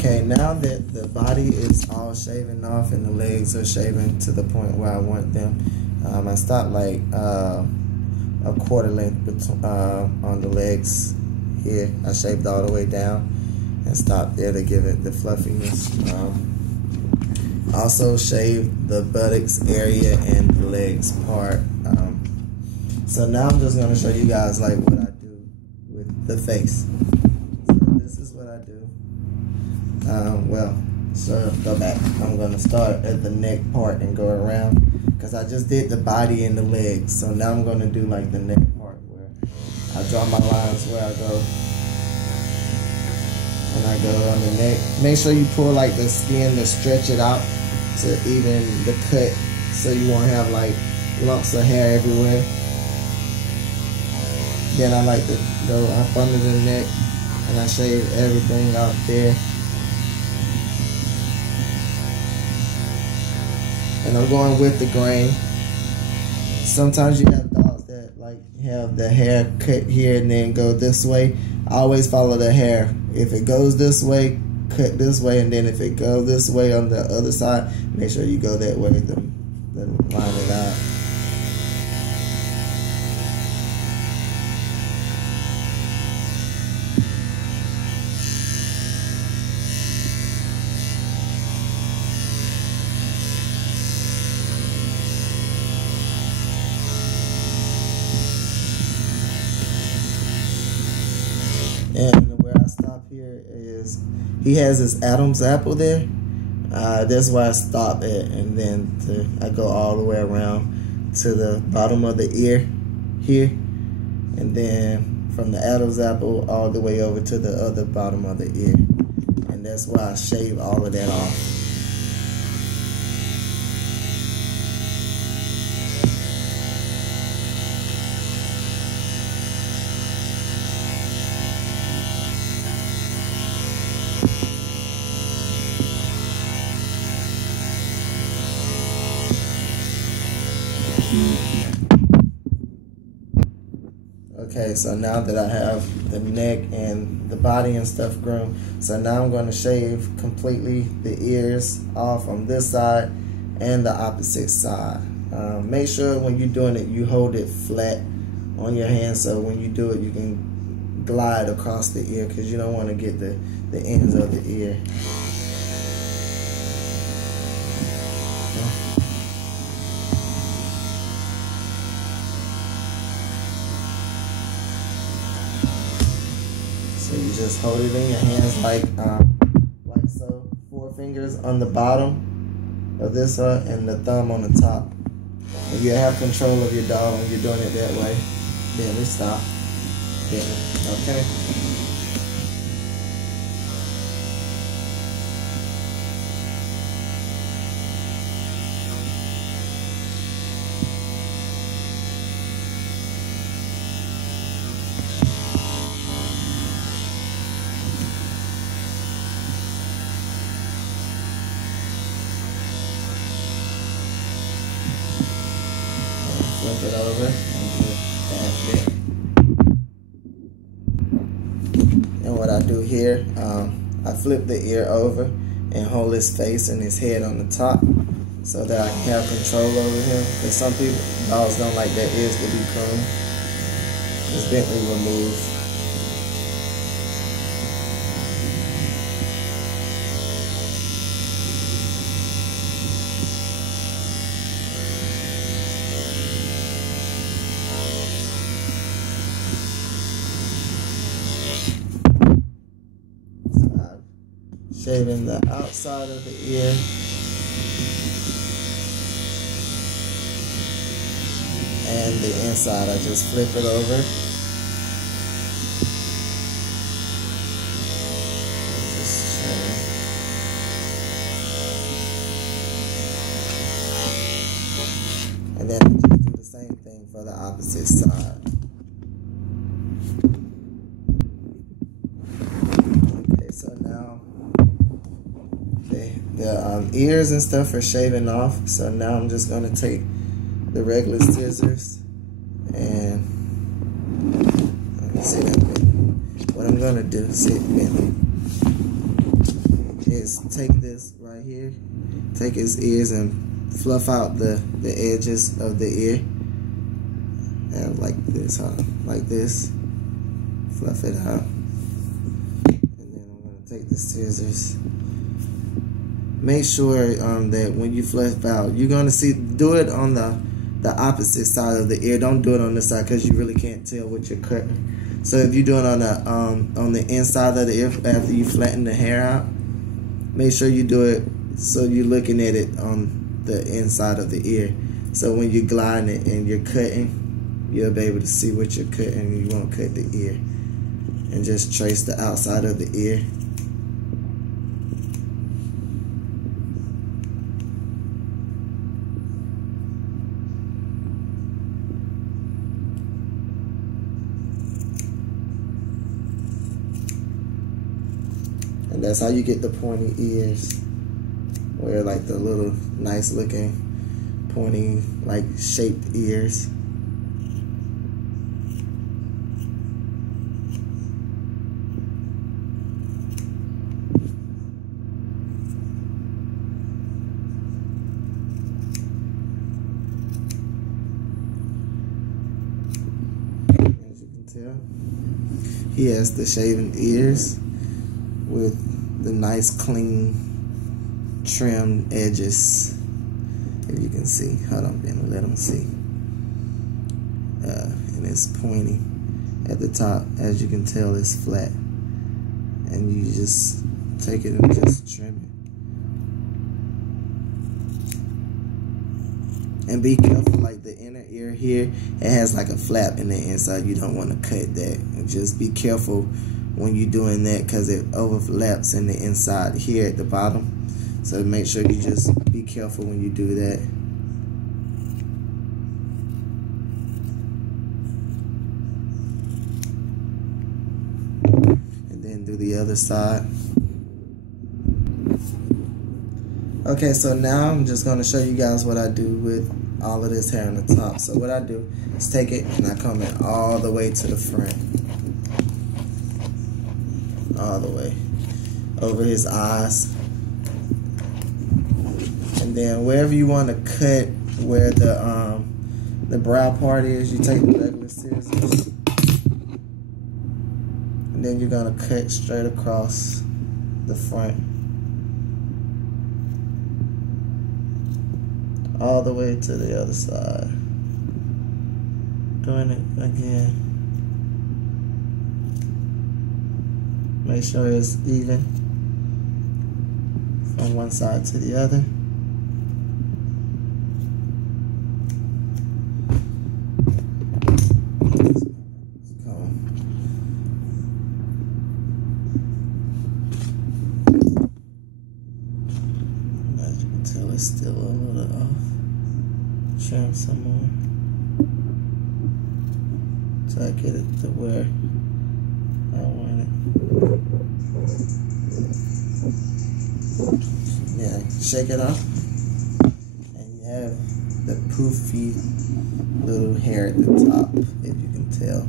Okay, now that the body is all shaven off and the legs are shaven to the point where I want them, I stopped like a quarter length on the legs here. I shaved all the way down and stopped there to give it the fluffiness. Also shaved the buttocks area and the legs part. So now I'm just going to show you guys like what I do with the face. So this is what I do. So go back. I'm going to start at the neck part and go around because I just did the body and the legs. So now I'm going to do like the neck part where I draw my lines where I go. And I go on the neck. Make sure you pull like the skin to stretch it out to even the cut so you won't have like lumps of hair everywhere. Then I like to go up under the neck and I shave everything out there. And I'm going with the grain. Sometimes you have dogs that like have the hair cut here and then go this way. I always follow the hair. If it goes this way, cut this way, and then if it goes this way on the other side, make sure you go that way to line it out. And where I stop here is, he has his Adam's apple there. That's where I stop at, and then I go all the way around to the bottom of the ear here, and then from the Adam's apple all the way over to the other bottom of the ear. And that's why I shave all of that off. Okay, so now that I have the neck and the body and stuff grown, so now I'm going to shave completely the ears off on this side and the opposite side. Make sure when you're doing it, you hold it flat on your hand, so when you do it, you can glide across the ear, because you don't want to get the ends of the ear. So you just hold it in your hands like so. 4 fingers on the bottom of this and the thumb on the top. And you have control of your dog when you're doing it that way. Then we stop. Then, okay. Flip it over and just that bit. And what I do here, I flip the ear over and hold his face and his head on the top so that I can have control over him. Because some dogs don't like their ears to be combed. It's gently removed. Shaving the outside of the ear and the inside. I just flip it over. Just and then I just do the same thing for the opposite side. Okay, so now the ears and stuff are shaving off, so now I'm just going to take the regular scissors and let me see that bit. What I'm going to do, sit bent. is take this right here, take his ears and fluff out the edges of the ear. And like this, like this. Fluff it out. And then I'm going to take the scissors. Make sure that when you fluff out, you're going to see, do it on the opposite side of the ear. Don't do it on this side because you really can't tell what you're cutting. So if you do it on the inside of the ear after you flatten the hair out, make sure you do it so you're looking at it on the inside of the ear. So when you're gliding it and you're cutting, you'll be able to see what you're cutting and you won't cut the ear. And just trace the outside of the ear. And that's how you get the pointy ears, where like the little nice looking pointy like shaped ears. As you can tell, he has the shaven ears with the nice clean trimmed edges. If you can see, hold on, Ben, let them see. And it's pointy at the top. As you can tell, it's flat, and you just take it and just trim it. And be careful, like the inner ear here, it has like a flap in the inside. You don't want to cut that. And just be careful when you're doing that because it overlaps in the inside here at the bottom. So make sure you just be careful when you do that. And then do the other side. Okay, so now I'm just going to show you guys what I do with all of this hair on the top. So what I do is take it and I come in all the way to the front. All the way over his eyes. And then wherever you want to cut, where the brow part is, you take the regular scissors, and then you're gonna cut straight across the front, all the way to the other side. Doing it again. Make sure it's even from one side to the other. As you can tell, it's still a little off. Trim some more so I get it to where I want it. Yeah, shake it off, and you have the poofy little hair at the top, if you can tell.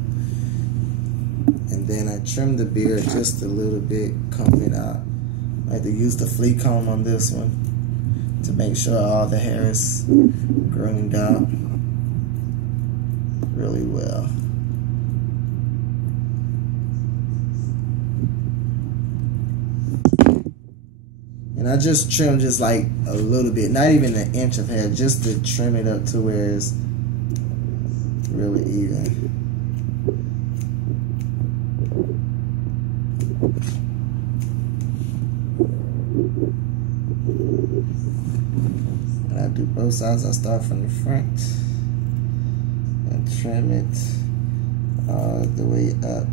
And then I trim the beard just a little bit, comb it out. I like to use the flea comb on this one to make sure all the hair is groomed out really well. And I just trim just like a little bit, not even an inch of hair, just to trim it up to where it's really even. And I do both sides. I start from the front and trim it all the way up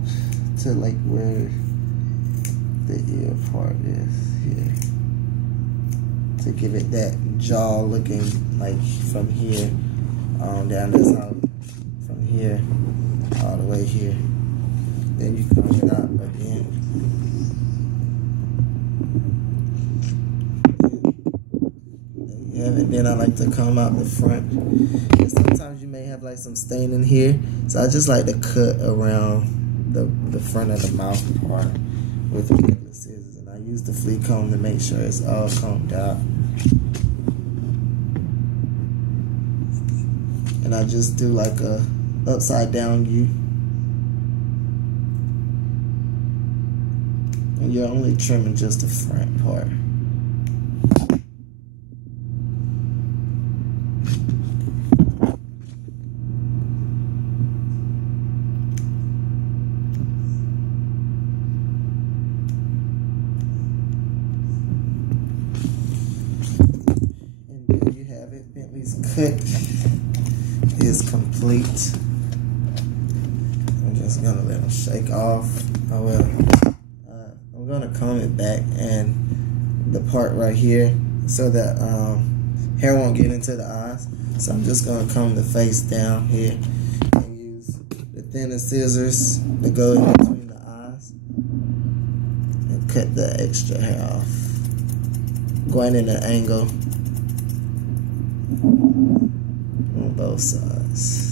to like where the ear part is here, to give it that jaw looking like from here on down this out, from here all the way here. Then you comb it out again. There you have it. Then I like to comb out the front. And sometimes you may have like some stain in here, so I just like to cut around the front of the mouth part with the regular scissors. And I use the flea comb to make sure it's all combed out. And I just do like a upside down U. And you're only trimming just the front part. And there you have it. Bentley's cut is complete. I'm just gonna let them shake off. Oh well. I'm gonna comb it back and the part right here so that hair won't get into the eyes. So I'm just gonna comb the face down here and use the thinner scissors to go in between the eyes and cut the extra hair off. Going in an angle on both sides.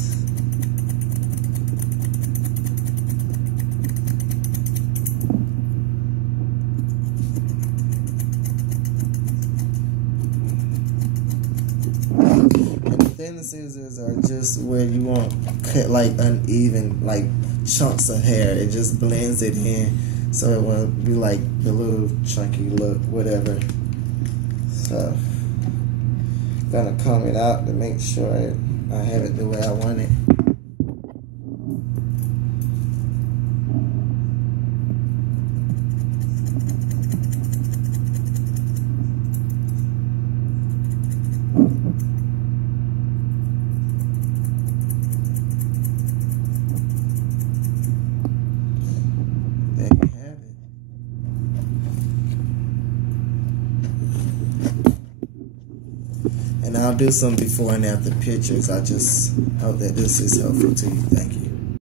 Thin scissors are just where you want cut like uneven, like chunks of hair. It just blends it in, so it won't be like the little chunky look, whatever. So, I'm gonna comb it out to make sure I have it the way I want it. There you have it. And I'll do some before and after pictures. I just hope that this is helpful to you. Thank you.